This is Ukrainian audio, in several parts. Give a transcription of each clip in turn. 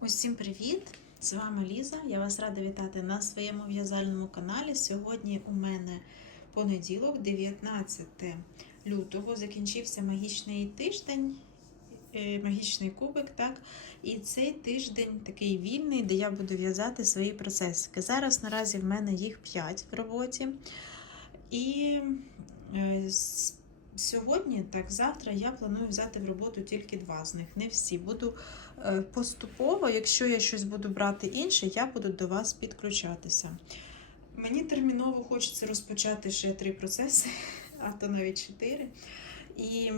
Усім привіт! З вами Ліза. Я вас рада вітати на своєму в'язальному каналі. Сьогодні у мене понеділок, 19 лютого, закінчився магічний тиждень, е, магічний кубик. так? І цей тиждень такий вільний, де я буду в'язати свої процесики. Зараз наразі в мене їх 5 в роботі. І е, сьогодні, так, завтра я планую взяти в роботу тільки два з них, не всі. Буду Поступово, якщо я щось буду брати інше, я буду до вас підключатися. Мені терміново хочеться розпочати ще три процеси, а то навіть чотири. І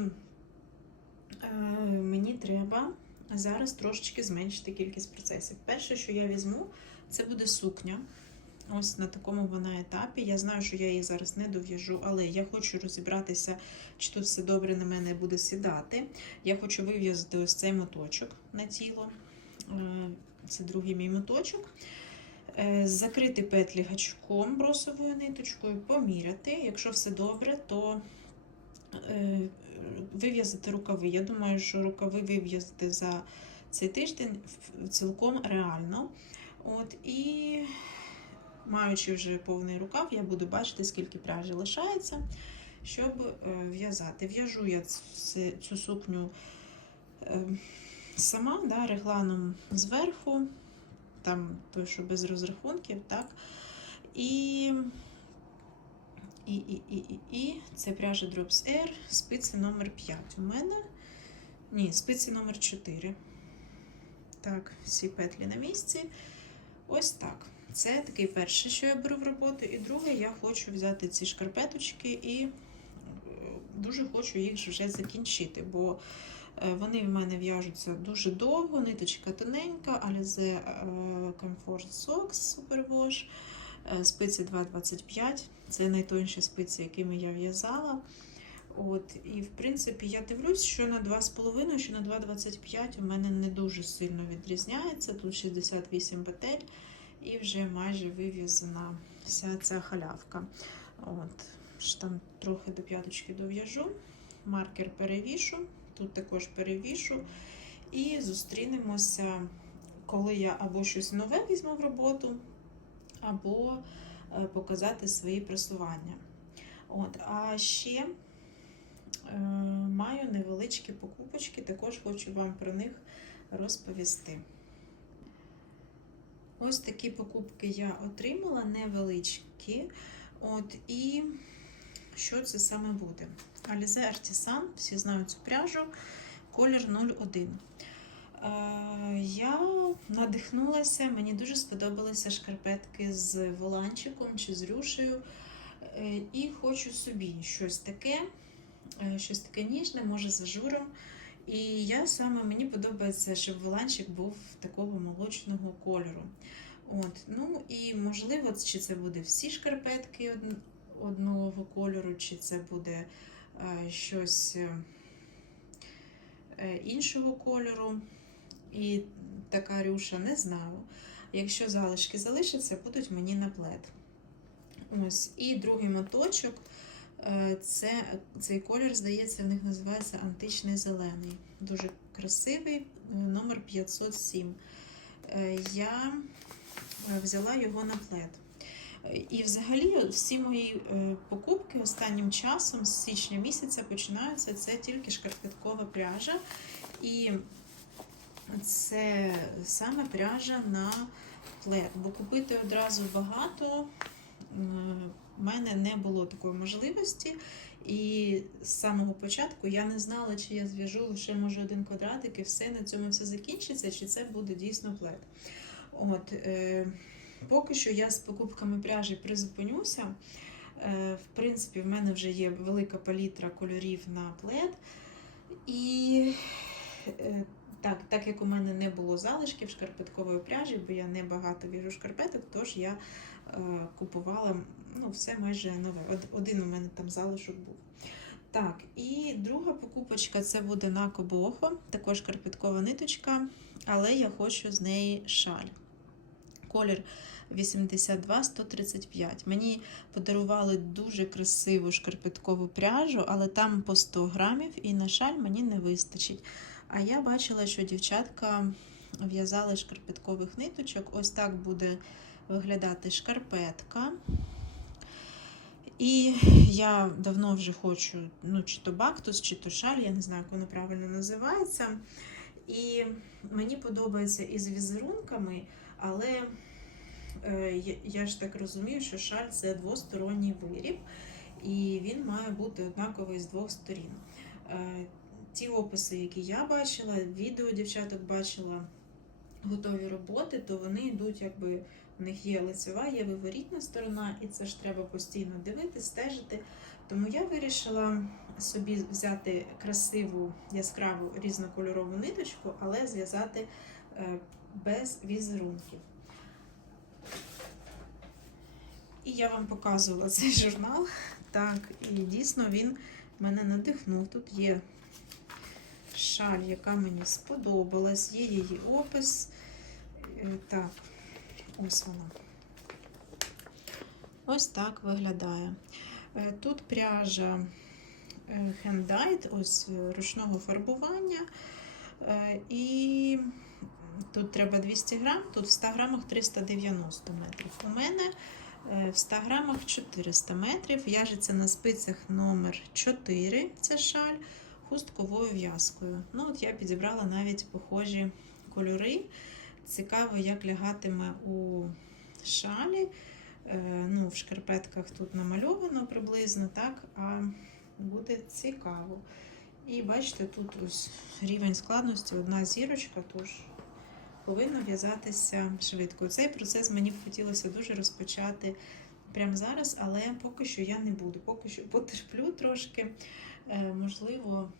е, мені треба зараз трошечки зменшити кількість процесів. Перше, що я візьму, це буде сукня. Ось на такому вона етапі. Я знаю, що я її зараз не дов'яжу, але я хочу розібратися, чи тут все добре на мене буде сідати. Я хочу вив'язати ось цей моточок на тіло. Е, Це другий мій моточок. Е, Закрити петлі гачком бросовою ниточкою, поміряти. Якщо все добре, то е, вив'язати рукави. Я думаю, що рукави вив'язати за цей тиждень цілком реально. От, і маючи вже повний рукав, я буду бачити, скільки пряжі лишається, щоб е, в'язати. В'яжу я цю сукню е, сама, да, регланом зверху, там той, що без розрахунків, так. І, і, і, і, і, і це пряжа Drops Air, спиці номер 5 у мене. Ні, спиці номер 4. Так, всі петлі на місці. Ось так. Це такий перший, що я беру в роботу. І друге, я хочу взяти ці шкарпеточки і е, дуже хочу їх вже закінчити, бо е, вони в мене в'яжуться дуже довго, ниточка тоненька, Alize е, Comfort Socks Superwash, спиці 2,25. Це найтонші спиці, якими я в'язала. От, і в принципі я дивлюсь, що на 2,5, що на 2,25 у мене не дуже сильно відрізняється. Тут 68 петель і вже майже вив'язана вся ця халявка. От, там трохи до п'яточки дов'яжу, маркер перевішу, тут також перевішу. І зустрінемося, коли я або щось нове візьму в роботу, або е, показати свої просування. От, а ще е, маю невеличкі покупочки, також хочу вам про них розповісти. Ось такі покупки я отримала, невеличкі. От, і що це саме буде? Alize Artisan, всі знають цю пряжу, колір 01. Е, Я надихнулася, мені дуже сподобалися шкарпетки з воланчиком чи з рюшею. Е, І хочу собі щось таке, е, щось таке ніжне, може з ажуром. І я саме мені подобається, щоб воланчик був такого молочного кольору. От, ну і можливо, чи це буде всі шкарпетки одного кольору, чи це буде е, щось е, е, іншого кольору. І така рюша не знаю. Якщо залишки залишаться, будуть мені на плед. Ось, і другий моточок. Е, Це, цей колір, здається, в них називається античний зелений. Дуже красивий, е, номер 507. Е, Я взяла його на плед. І взагалі всі мої покупки останнім часом, з січня місяця, починаються це тільки шкарпеткова пряжа. І це саме пряжа на плед. Бо купити одразу багато в мене не було такої можливості. І з самого початку я не знала, чи я зв'яжу лише може один квадратик, і все на цьому все закінчиться, чи це буде дійсно плед. От, е, поки що я з покупками пряжі призупинюся. Е, в принципі, в мене вже є велика палітра кольорів на плед. І е, так, так як у мене не було залишків шкарпеткової пряжі, бо я не багато в'яжу шкарпеток, тож я купувала ну, все майже нове. Один у мене там залишок був. Так, і друга покупочка це буде на Кобохо, також карпеткова ниточка, але я хочу з неї шаль. Колір 82-135. Мені подарували дуже красиву шкарпеткову пряжу, але там по 100 грамів, і на шаль мені не вистачить. А я бачила, що дівчатка в'язали шкарпеткових ниточок. Ось так буде виглядати шкарпетка. І я давно вже хочу, ну, чи то бактус, чи то шаль, я не знаю, як воно правильно називається. І мені подобається із візерунками, але е, я- ж так розумію, що шаль це двосторонній виріб, і він має бути однаковий з двох сторін. Е, Ті описи, які я бачила, відео дівчаток бачила, готові роботи, то вони йдуть, якби в них є лицева, є виворітна сторона, і це ж треба постійно дивитися, стежити. Тому я вирішила собі взяти красиву яскраву різнокольорову ниточку, але зв'язати е, без візерунків. І я вам показувала цей журнал. Так, і дійсно він мене надихнув. Тут є шаль, яка мені сподобалась, є її опис. Е, Так, ось вона. Ось так виглядає. Е, Тут пряжа е, хендайт, ось е, ручного фарбування. І тут треба 200 грам, тут в 100 грамах 390 метрів. У мене в 100 грамах 400 метрів. В'яжеться на спицях номер 4, це шаль, хустковою в'язкою. Ну, от я підібрала навіть похожі кольори. Цікаво, як лягатиме у шалі. Е, Ну, в шкарпетках тут намальовано приблизно, так, а буде цікаво. І бачите, тут ось рівень складності, одна зірочка, тож повинно в'язатися швидко. Цей процес мені б хотілося дуже розпочати прямо зараз, але поки що я не буду. Поки що потерплю трошки. Е, Можливо,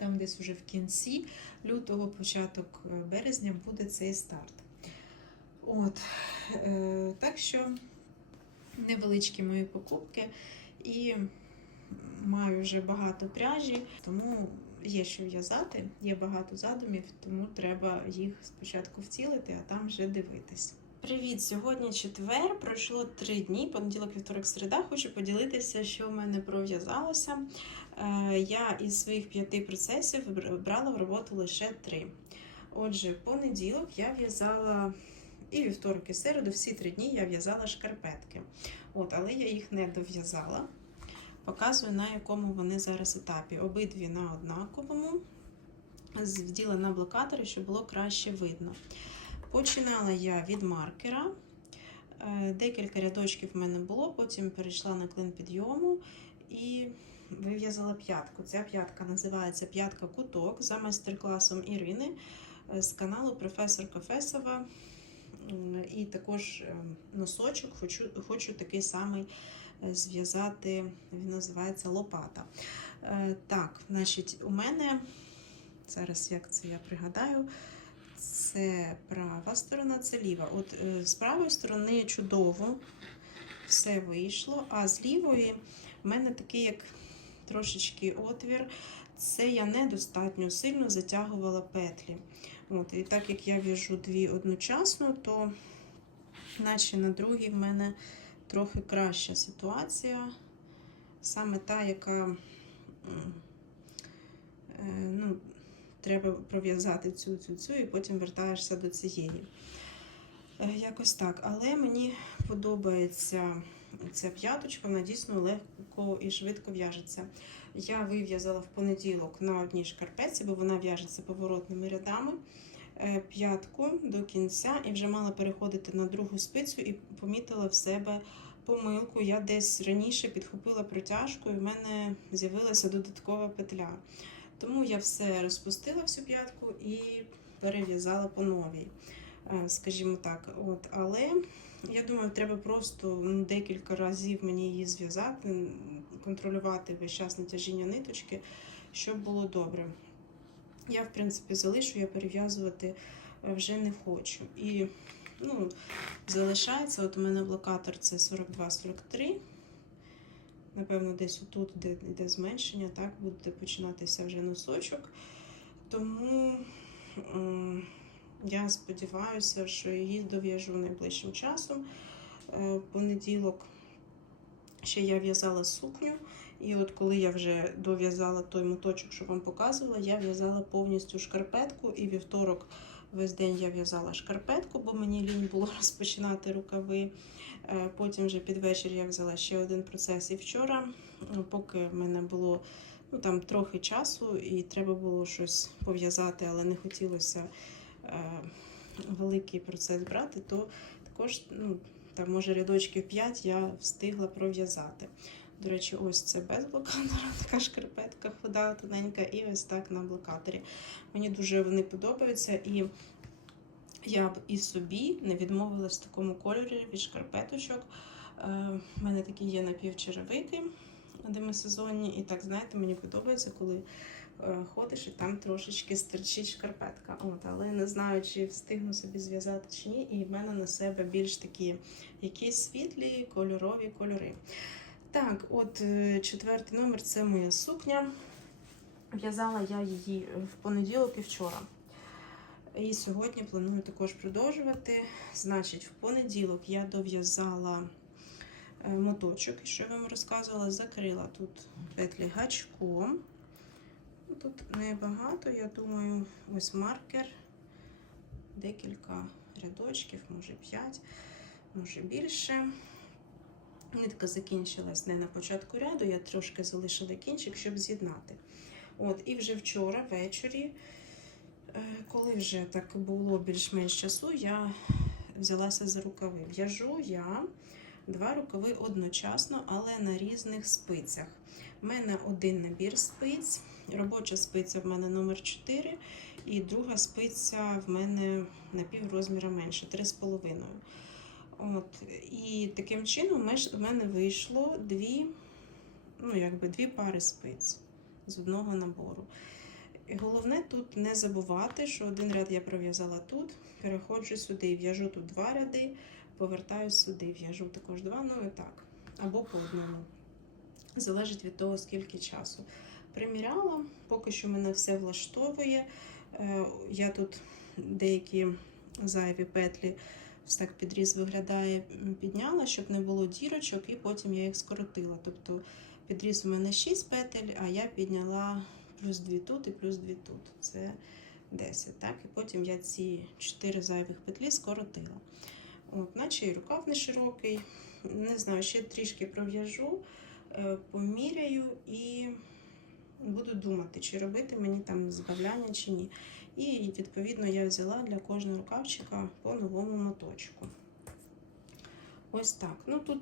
там десь уже в кінці лютого, початок е, березня буде цей старт. От, е, так що невеличкі мої покупки і маю вже багато пряжі, тому є що в'язати, є багато задумів, тому треба їх спочатку втілити, а там вже дивитись. Привіт! Сьогодні четвер. Пройшло три дні, понеділок, вівторок, середа. Хочу поділитися, що в мене пров'язалося. Е, Я із своїх п'яти процесів брала в роботу лише три. Отже, понеділок я в'язала і вівторок, і середу, всі три дні я в'язала шкарпетки. От, але я їх не дов'язала. Показую, на якому вони зараз етапі. Обидві на однаковому. Вділа на блокатори, щоб було краще видно. Починала я від маркера. Е, Декілька рядочків в мене було, потім перейшла на клин підйому і вив'язала п'ятку. Ця п'ятка називається п'ятка куток за майстер-класом Ірини е, з каналу Професор Кофесова. М, І також е, носочок хочу, хочу такий самий е, зв'язати, він називається лопата. Так, значить, у мене зараз як це я пригадаю. Це права сторона, це ліва. От з правої сторони чудово все вийшло, а з лівої в мене такий як трошечки отвір. Це я недостатньо сильно затягувала петлі. От, і так як я в'яжу дві одночасно, то наче на другій в мене трохи краща ситуація. Саме та, яка е, ну, треба пров'язати цю, цю, цю, і потім вертаєшся до цієї. Е, Якось так. Але мені подобається ця п'яточка, вона дійсно легко і швидко в'яжеться. Я вив'язала в понеділок на одній шкарпеці, бо вона в'яжеться поворотними рядами. е, П'ятку до кінця і вже мала переходити на другу спицю і помітила в себе помилку. Я десь раніше підхопила протяжку, і в мене з'явилася додаткова петля. Тому я все розпустила всю п'ятку і перев'язала по новій. Е, Скажімо так, от, але я думаю, треба просто ну, декілька разів мені її зв'язати, контролювати весь час натяжіння ниточки, щоб було добре. Я, в принципі, залишу, я перев'язувати е, вже не хочу. І ну, залишається, от у мене блокатор це 42-43. Напевно, десь отут, де йде зменшення, так, буде починатися вже носочок. Тому я сподіваюся, що її дов'яжу найближчим часом. Е, В понеділок ще я в'язала сукню. І от коли я вже дов'язала той моточок, що вам показувала, я в'язала повністю шкарпетку і вівторок Весь день я в'язала шкарпетку, бо мені лінь було розпочинати рукави. Е, Потім вже під вечір я взяла ще один процес. І вчора, ну, поки в мене було ну, там, трохи часу, і треба було щось пов'язати, але не хотілося е, великий процес брати, то також, ну, там, може, рядочків 5 я встигла пров'язати. До речі, ось це без блокатора, така шкарпетка худа, тоненька, і ось так на блокаторі. Мені дуже вони подобаються, і я б і собі не відмовилась в такому кольорі від шкарпеточок. Е, У мене такі є напівчеревики демисезонні, і так, знаєте, мені подобається, коли е, ходиш і там трошечки стерчить шкарпетка. От, але я не знаю, чи встигну собі зв'язати чи ні. І в мене на себе більш такі якісь світлі кольорові кольори. Так, от е, четвертий номер це моя сукня. В'язала я її в понеділок і вчора. І сьогодні планую також продовжувати. Значить, в понеділок я дов'язала е, моточок, що я вам розказувала, закрила тут петлі гачком. Ну, Тут небагато, я думаю, ось маркер, декілька рядочків, може 5, може більше. Нитка закінчилась не на початку ряду, я трошки залишила кінчик, щоб з'єднати. От, і вже вчора ввечері, е, коли вже так було більш-менш часу, я взялася за рукави. В'яжу я два рукави одночасно, але на різних спицях. У мене один набір спиць, робоча спиця в мене номер 4, і друга спиця в мене на пів розміра менше 3,5. От, і таким чином в мене вийшло дві, ну, якби дві пари спиць з одного набору. І головне тут не забувати, що один ряд я пров'язала тут, переходжу сюди, в'яжу тут два ряди, повертаюсь сюди, в'яжу також два, ну і так. Або по одному. Залежить від того, скільки часу. Приміряла, поки що мене все влаштовує. Е, Я тут деякі зайві петлі ось так підріз виглядає, підняла, щоб не було дірочок, і потім я їх скоротила. Тобто підріз у мене 6 петель, а я підняла плюс 2 тут і плюс 2 тут. Це 10. Так? І потім я ці 4 зайвих петлі скоротила. От, Наче і рукав не широкий. Не знаю, ще трішки пров'яжу, е, поміряю і буду думати, чи робити мені там збавляння чи ні. І, відповідно, я взяла для кожного рукавчика по новому моточку. Ось так. Ну тут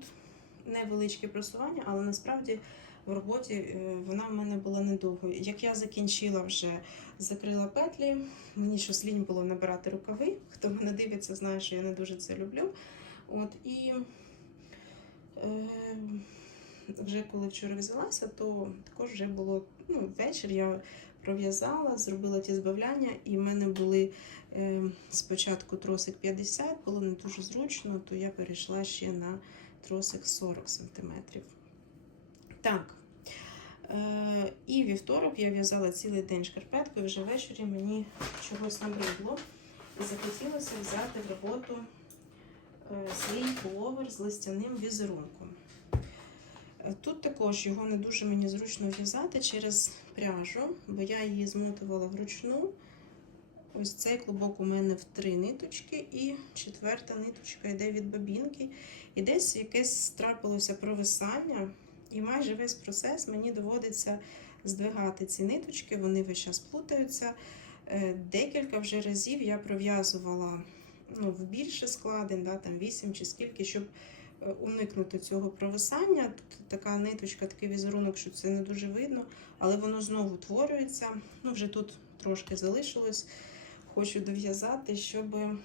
невеличке просування, але насправді в роботі е, вона в мене була недовго. Як я закінчила вже, закрила петлі, мені щось лінь було набирати рукави. Хто мене дивиться, знає, що я не дуже це люблю. От, І е, вже коли вчора взялася, то також вже було ну, вечір. я пров'язала, зробила ті збавляння, і в мене були е, спочатку тросик 50, було не дуже зручно, то я перейшла ще на тросик 40 см. Так. Е, і вівторок я в'язала цілий день шкарпетку, і вже ввечері мені чогось набридло. І захотілося взяти в роботу е, свій пуловер з листяним візерунком. Тут також його не дуже мені зручно в'язати через пряжу, бо я її змотувала вручну. Ось цей клубок у мене в три ниточки, і четверта ниточка йде від бобінки. І десь якесь трапилося провисання, і майже весь процес мені доводиться здвигати ці ниточки, вони весь час плутаються. Е, Декілька вже разів я пров'язувала ну, в більше складень, да, там 8 чи скільки, щоб уникнути цього провисання. Тут така ниточка, такий візерунок, що це не дуже видно, але воно знову утворюється. Ну, вже тут трошки залишилось. Хочу дов'язати, щоб е,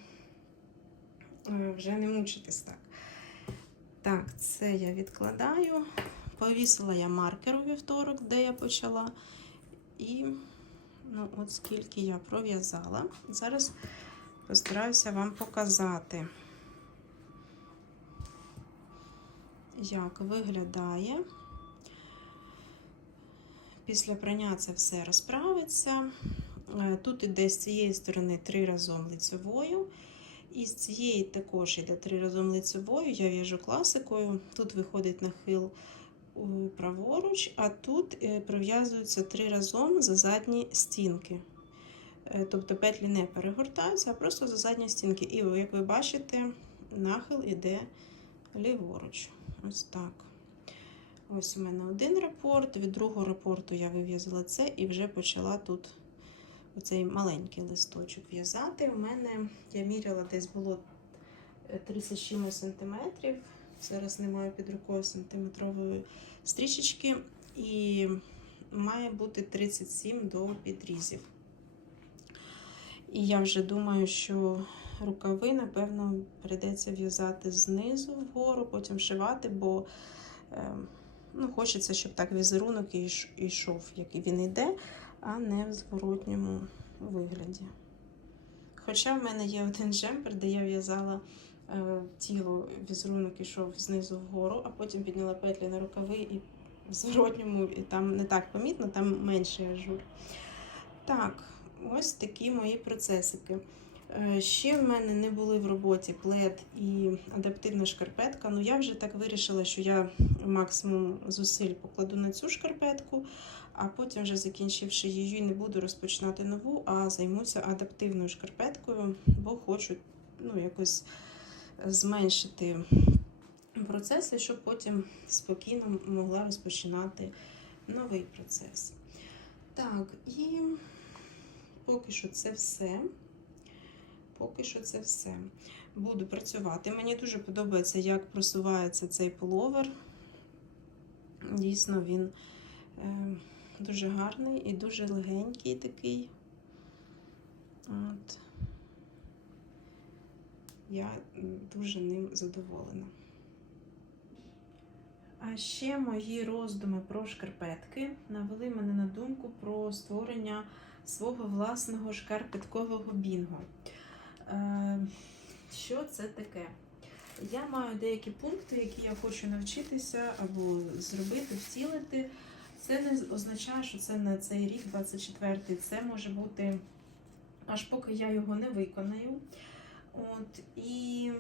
вже не мучитись так. Так, це я відкладаю. Повісила я маркер у вівторок, де я почала. І ну, от скільки я пров'язала. Зараз постараюся вам показати, як виглядає. Після прання це все розправиться. Е, Тут іде з цієї сторони три разом лицевою. І з цієї також йде три разом лицевою. Я в'яжу класикою. Тут виходить нахил праворуч, а тут е, пров'язуються три разом за задні стінки. Е, Тобто петлі не перегортаються, а просто за задні стінки. І як ви бачите, нахил іде ліворуч. Ось так. Ось у мене один рапорт, від другого рапорту я вив'язала це і вже почала тут оцей маленький листочок в'язати. У мене я міряла, десь було е, 30 з чимось сантиметрів. Зараз не маю під рукою сантиметрової стрічечки. І має бути 37 до підрізів. І я вже думаю, що рукави, напевно, прийдеться в'язати знизу вгору, потім шивати, бо е, ну, хочеться, щоб так візерунок і йш- йшов, як і він йде, а не в зворотньому вигляді. Хоча в мене є один джемпер, де я в'язала е, тіло, візерунок ішов знизу вгору, а потім підняла петлі на рукави і в зворотньому, і там не так помітно, там менший ажур. Так, ось такі мої процесики. Е, Ще в мене не були в роботі плед і адаптивна шкарпетка. Ну я вже так вирішила, що я максимум зусиль покладу на цю шкарпетку, а потім, вже закінчивши її, не буду розпочинати нову, а займуся адаптивною шкарпеткою, бо хочу ну, якось зменшити процеси, щоб потім спокійно могла розпочинати новий процес. Так, і поки що це все. Поки що це все. Буду працювати. Мені дуже подобається, як просувається цей пуловер. Дійсно, він е, дуже гарний і дуже легенький такий. От. Я дуже ним задоволена. А ще мої роздуми про шкарпетки навели мене на думку про створення свого власного шкарпеткового бінго. Е, Що це таке? Я маю деякі пункти, які я хочу навчитися або зробити, втілити. Це не означає, що це на цей рік, 24-й. Це може бути аж поки я його не виконаю. От, і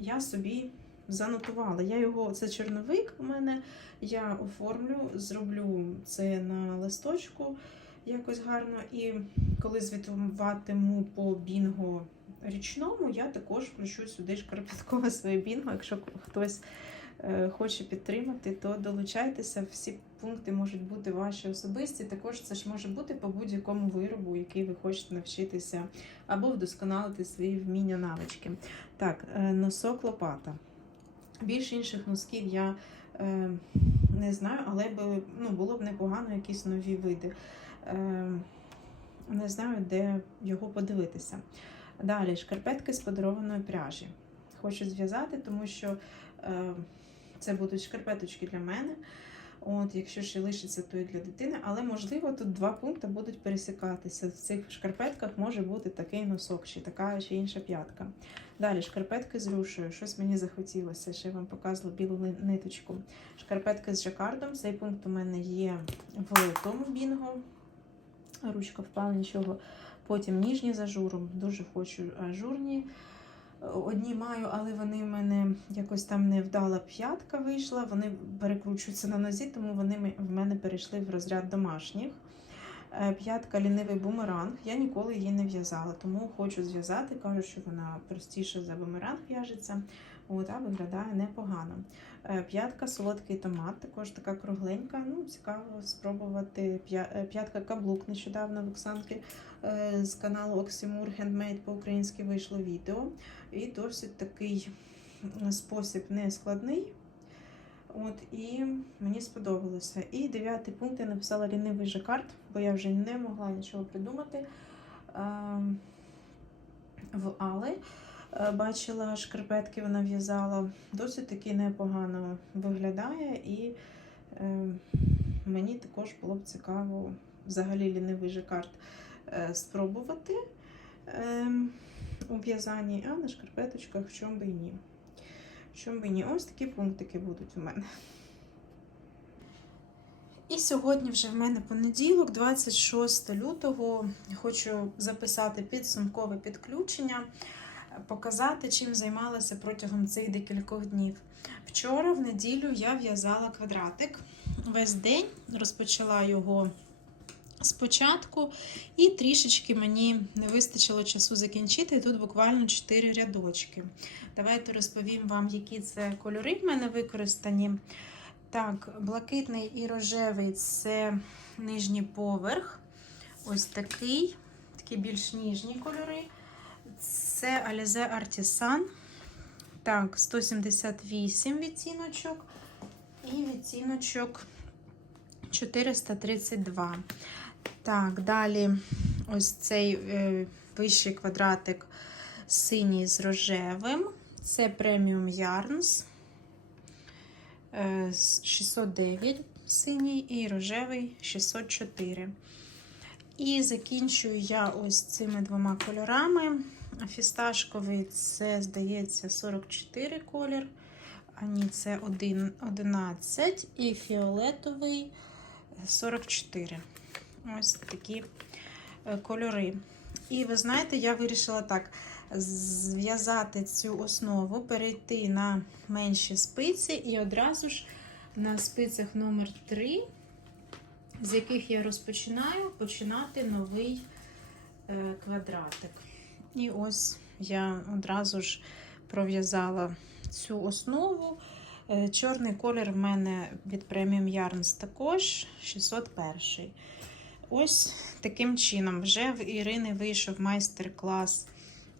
я собі занотувала. Я його, це чорновик у мене. Я оформлю, зроблю це на листочку якось гарно. І коли звітуватиму по бінго річному, я також включу сюди шкарпеткове своє бінго. Якщо хтось е, хоче підтримати, то долучайтеся. Всі пункти можуть бути ваші особисті. Також це ж може бути по будь-якому виробу, який ви хочете навчитися, або вдосконалити свої вміння навички. Так, е, носок лопата. Більш інших носків я е, не знаю, але би, ну, було б непогано якісь нові види. Е, не знаю, де його подивитися. Далі шкарпетки з подарованої пряжі. Хочу зв'язати, тому що е, це будуть шкарпеточки для мене. От, якщо ще лишиться, то і для дитини. Але можливо тут два пункти будуть пересікатися. В цих шкарпетках може бути такий носок, чи така чи інша п'ятка. Далі шкарпетки з рушею. Щось мені захотілося. Ще я вам показувала білу ниточку. Шкарпетки з жакардом. Цей пункт у мене є в тому бінго. Ручка впала, нічого. Потім ніжні з ажуром. Дуже хочу ажурні. Одні маю, але вони в мене якось там невдала п'ятка вийшла. Вони перекручуються на нозі, тому вони в мене перейшли в розряд домашніх. Е, П'ятка лінивий бумеранг. Я ніколи її не в'язала, тому хочу зв'язати. Кажуть, що вона простіше за бумеранг в'яжеться, а виглядає непогано. Е, П'ятка солодкий томат, також така кругленька. Ну, цікаво спробувати. Е, П'ятка каблук нещодавно в Оксанки е, з каналу Оксимур Handmade по-українськи вийшло відео. І досить такий спосіб не складний. От, і мені сподобалося. І дев'ятий пункт я написала лінивий жакард, бо я вже не могла нічого придумати. Ем, В Али е, бачила шкарпетки, вона в'язала. Досить таки непогано виглядає, і е, мені також було б цікаво взагалі лінивий жакард е, спробувати. У в'язанні, а на шкарпеточках в чому би і ні. В чому би і ні. Ось такі пунктики будуть у мене. І сьогодні вже в мене понеділок, 26 лютого. Хочу записати підсумкове підключення, показати, чим займалася протягом цих декількох днів. Вчора, в неділю, я в'язала квадратик. Весь день розпочала його спочатку, і трішечки мені не вистачило часу закінчити. Тут буквально 4 рядочки. Давайте розповім вам, які це кольори в мене використані. Так, блакитний і рожевий це нижній поверх. Ось такий, такі більш ніжні кольори. Це Alize Artisan. Так, 178 відтіночок і відтіночок 432. Так, далі ось цей е, вищий квадратик синій з рожевим. Це преміум Yarns. Е, 609 синій і рожевий 604. І закінчую я ось цими двома кольорами. Фісташковий це, здається, 44 колір. А ні, це 1, 11 і фіолетовий 44. Ось такі е, кольори. І ви знаєте, я вирішила так зв'язати цю основу, перейти на менші спиці і одразу ж на спицях номер 3 з яких я розпочинаю починати новий е, квадратик. І ось я одразу ж пров'язала цю основу. Е, Чорний колір в мене від Premium Yarns також 601. Ось таким чином. Вже в Ірини вийшов майстер-клас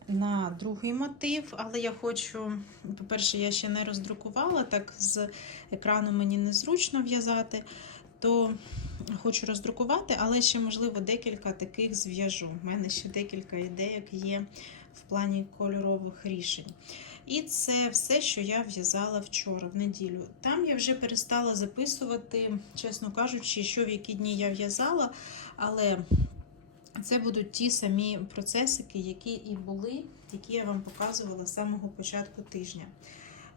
на другий мотив, але я хочу, по-перше, я ще не роздрукувала, так з екрану мені незручно в'язати, то хочу роздрукувати, але ще, можливо, декілька таких зв'яжу. У мене ще декілька ідейок є в плані кольорових рішень. І це все, що я в'язала вчора, в неділю. Там я вже перестала записувати, чесно кажучи, що в які дні я в'язала, але це будуть ті самі процесики, які і були, які я вам показувала з самого початку тижня.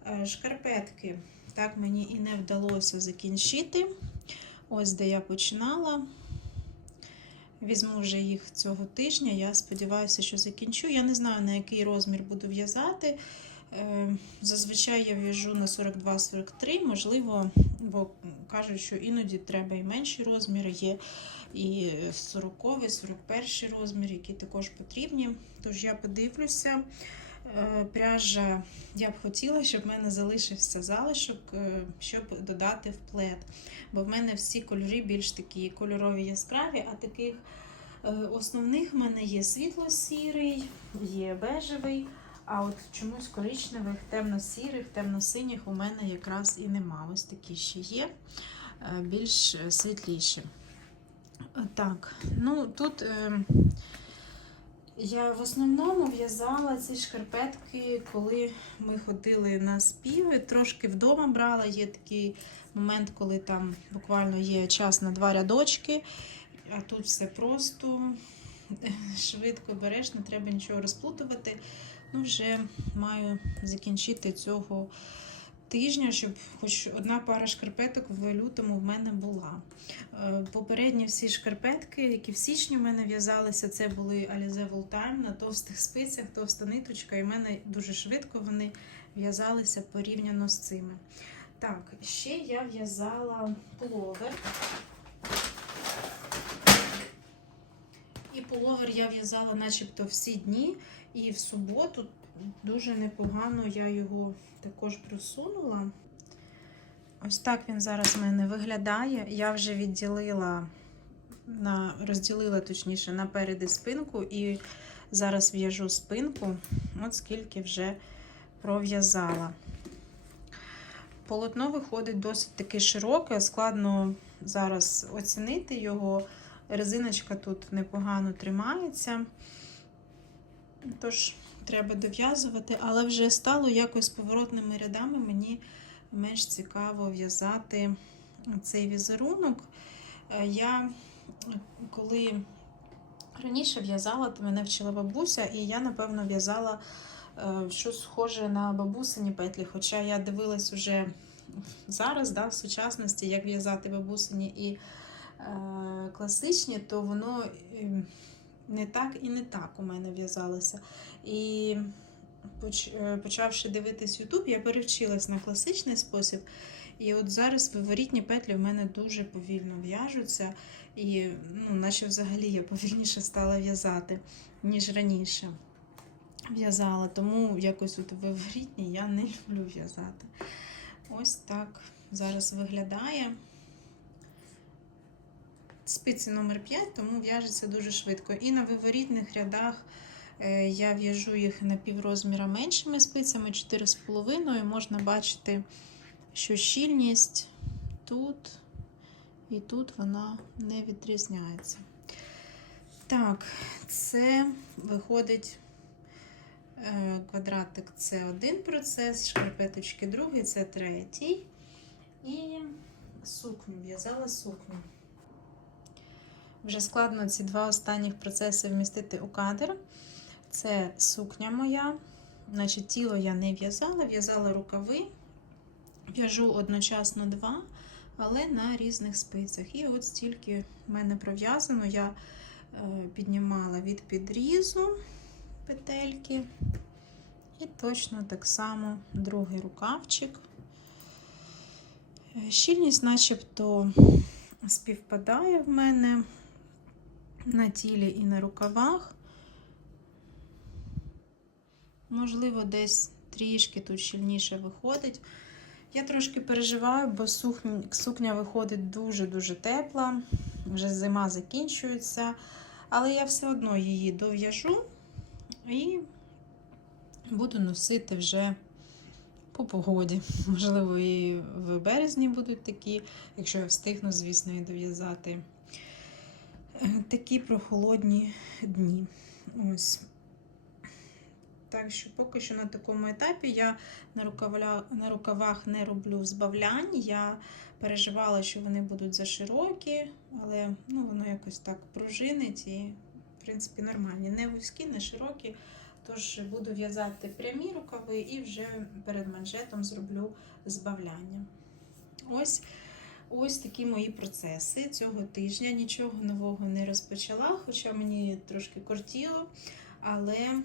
Е, Шкарпетки так мені і не вдалося закінчити. Ось де я починала. Візьму вже їх цього тижня. Я сподіваюся, що закінчу. Я не знаю, на який розмір буду в'язати. Е, Зазвичай я в'яжу на 42-43, можливо, бо кажуть, що іноді треба і менші розміри, є і 40 41 розмір, які також потрібні. Тож я подивлюся. Е, Пряжа я б хотіла, щоб в мене залишився залишок, е, щоб додати в плед. Бо в мене всі кольори більш такі кольорові яскраві, а таких е, основних в мене є світло-сірий, є бежевий. А от чомусь коричневих, темно-сірих, темно-синіх у мене якраз і нема. Ось такі ще є, більш світліші. Так, ну тут я в основному в'язала ці шкарпетки, коли ми ходили на співи. Трошки вдома брала. Є такий момент, коли там буквально є час на два рядочки, а тут все просто швидко береш, не треба нічого розплутувати. Ну, вже маю закінчити цього тижня, щоб хоч одна пара шкарпеток в лютому в мене була. Е, Попередні всі шкарпетки, які в січні в мене в'язалися, це були Alize Time на товстих спицях, товста ниточка, і в мене дуже швидко вони в'язалися порівняно з цими. Так, ще я в'язала пуловер. І пуловер я в'язала начебто всі дні. І в суботу дуже непогано я його також просунула. Ось так він зараз в мене виглядає. Я вже відділила, на, розділила точніше напереди спинку, і зараз в'яжу спинку, от скільки вже пров'язала. Полотно виходить досить таки широке, складно зараз оцінити його. Резиночка тут непогано тримається. Тож, треба дов'язувати, але вже стало якось поворотними рядами. Мені менш цікаво в'язати цей візерунок. Е, Я коли раніше в'язала, то мене вчила бабуся, і я, напевно, в'язала е, щось схоже на бабусині петлі. Хоча я дивилась уже зараз, да, в сучасності, як в'язати бабусині і е, класичні, то воно. Не так і не так у мене в'язалося. І е, почавши дивитись YouTube, я перевчилась на класичний спосіб. І от зараз виворітні петлі в мене дуже повільно в'яжуться, і ну, наче взагалі я повільніше стала в'язати, ніж раніше в'язала. Тому якось от виворітні я не люблю в'язати. Ось так зараз виглядає. Спиці номер 5, тому в'яжеться дуже швидко. І на виворітних рядах е, я в'яжу їх на піврозміра меншими спицями 4,5. Можна бачити, що щільність тут і тут вона не відрізняється. Так, це виходить е, квадратик це один процес, шкарпеточки другий, це третій. І сукню, в'язала сукню. Вже складно ці два останніх процеси вмістити у кадр. Це сукня моя. Значить, тіло я не в'язала, в'язала рукави. В'яжу одночасно два, але на різних спицях. І от стільки в мене пров'язано. Я е, піднімала від підрізу петельки. І точно так само другий рукавчик. Е, Щільність начебто співпадає в мене на тілі і на рукавах. Можливо, десь трішки тут щільніше виходить. Я трошки переживаю, бо сукня, виходить дуже-дуже тепла, вже зима закінчується, але я все одно її дов'яжу і буду носити вже по погоді. Можливо, і в березні будуть такі, якщо я встигну, звісно, і дов'язати такі прохолодні дні. Ось. Так що поки що на такому етапі я на, рукавля... на рукавах не роблю збавлянь. Я переживала, що вони будуть заширокі, але ну, воно якось так пружинить і, в принципі, нормальні. Не вузькі, не широкі. Тож буду в'язати прямі рукави і вже перед манжетом зроблю збавляння. Ось ось такі мої процеси цього тижня. Нічого нового не розпочала, хоча мені трошки кортіло, але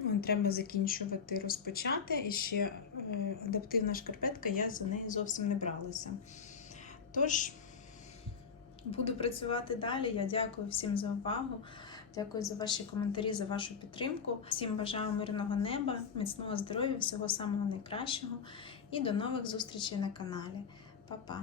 ну, треба закінчувати розпочати. І ще е, адаптивна шкарпетка, я за неї зовсім не бралася. Тож, буду працювати далі. Я дякую всім за увагу. Дякую за ваші коментарі, за вашу підтримку. Всім бажаю мирного неба, міцного здоров'я, всього самого найкращого і до нових зустрічей на каналі. Па-па!